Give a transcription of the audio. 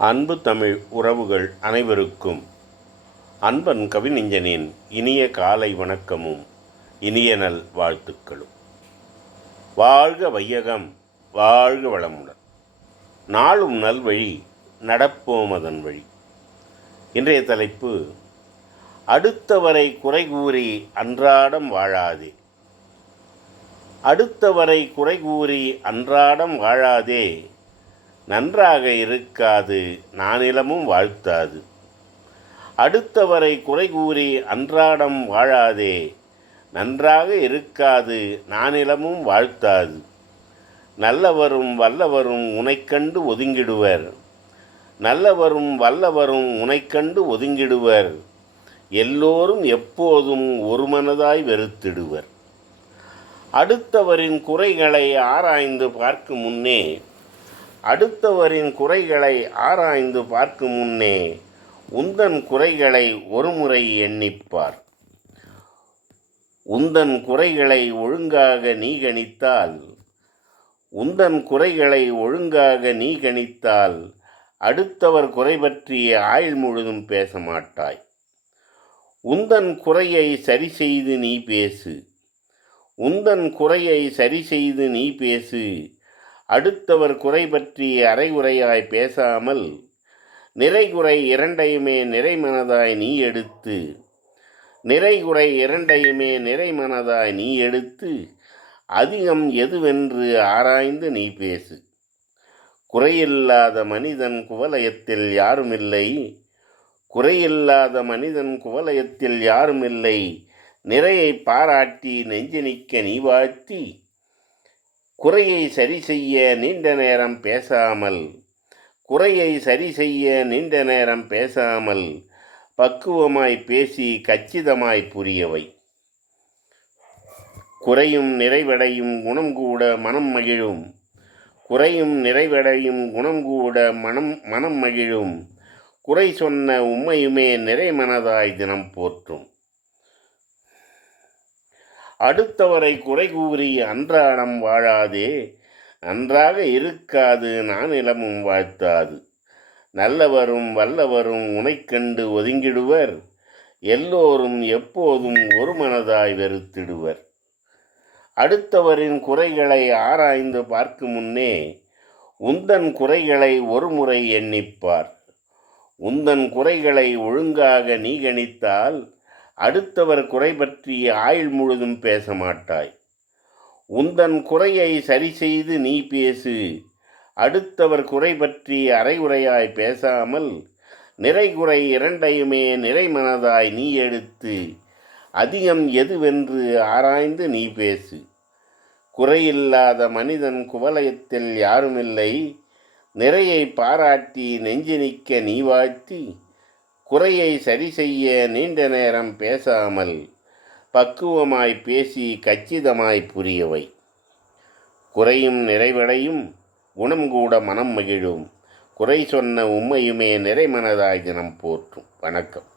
அன்பு தமிழ் உறவுகள் அனைவருக்கும் அன்பன் கவிநெஞ்சனின் இனிய காலை வணக்கமும் இனிய நல் வாழ்த்துக்களும். வாழ்க வையகம் வாழ்க வளமுடன். நாளும் நல்வழி நடப்போம் அதன் வழி. இன்றைய தலைப்பு அடுத்தவரை குறை கூறி அன்றாடம் வாழாதே. அடுத்தவரை குறை கூறி அன்றாடம் வாழாதே நன்றாக இருக்காது நானிலமும் வாழ்த்தாது. அடுத்தவரை குறை கூறி அன்றாடம் வாழாதே நன்றாக இருக்காது நானிலமும் வாழ்த்தாது. நல்லவரும் வல்லவரும் உனைக்கண்டு ஒதுங்கிடுவர். நல்லவரும் வல்லவரும் உனைக்கண்டு ஒதுங்கிடுவர். எல்லோரும் எப்போதும் ஒருமனதாய் வெறுத்திடுவர். அடுத்தவரின் குறைகளை ஆராய்ந்து பார்க்கும் முன்னே அடுத்தவரின் குறைகளை ஆராய்ந்து பார்க்கும் முன்னே உந்தன் குறைகளை ஒருமுறை எண்ணிப்பார். உந்தன் குறைகளை ஒழுங்காக நீ கணித்தால் உந்தன் குறைகளை ஒழுங்காக நீ கணித்தால் அடுத்தவர் குறை பற்றிய ஆயுள் முழுதும் பேச மாட்டாய். உந்தன் குறையை சரி செய்து நீ பேசு. உந்தன் குறையை சரி செய்து நீ பேசு. அடுத்தவர் குறை பற்றி அரைகுறையாய் பேசாமல் நிறைகுறை இரண்டையுமே நிறைமனதாய் நீ எடுத்து நிறைகுறை இரண்டையுமே நிறைமனதாய் நீ எடுத்து அதிகம் எதுவென்று ஆராய்ந்து நீ பேசு. குறையில்லாத மனிதன் குவலயத்தில் யாருமில்லை குறையில்லாத மனிதன் குவலயத்தில் யாருமில்லை நிறையை பாராட்டி நெஞ்சினிக்க நீ வாழ்த்தி குறையை சரி செய்ய நீண்ட நேரம் பேசாமல் குறையை சரி செய்ய நீண்ட நேரம் பேசாமல் பக்குவமாய் பேசி கச்சிதமாய் புரியவை. குறையும் நிறைவடையும் குணம் கூட மனம் மகிழும். குறையும் நிறைவடையும் குணம் கூட மனம் மனம் மகிழும். குறை சொன்ன உண்மையுமே நிறைமனதாய் தினம் போற்றும். அடுத்தவரை குறை கூறி அன்றாடம் வாழாதே. நன்றாக இருக்காது நான் இளமும் வாழ்த்தாது. நல்லவரும் வல்லவரும் உனைக்கண்டு ஒதுங்கிடுவர். எல்லோரும் எப்போதும் ஒரு மனதாய் வெறுத்திடுவர். அடுத்தவரின் குறைகளை ஆராய்ந்து பார்க்கும் முன்னே உந்தன் குறைகளை ஒருமுறை எண்ணிப்பார். உந்தன் குறைகளை ஒழுங்காக நீ கணித்தால் அடுத்தவர் குறை பற்றி ஆயுள் முழுதும் பேச மாட்டாய் உந்தன் குறையை சரி செய்து நீ பேசு. அடுத்தவர் குறை பற்றி அரைகுறையாய் பேசாமல் நிறைகுறை இரண்டையுமே நிறைமனதாய் நீ எடுத்து அதிகம் எதுவென்று ஆராய்ந்து நீ பேசு. குறையில்லாத மனிதன் குவலயத்தில் யாருமில்லை. நிறையை பாராட்டி நெஞ்சினிக்க நீ வாழ்த்தி குறையை சரி செய்ய நீண்ட நேரம் பேசாமல் பக்குவமாய் பேசி கச்சிதமாய் புரியவை. குறையும் நிறைவடையும் குணம் கூட மனம் மகிழும். குறை சொன்ன உண்மையுமே நிறைமனதாய் தினம் போற்றும். வணக்கம்.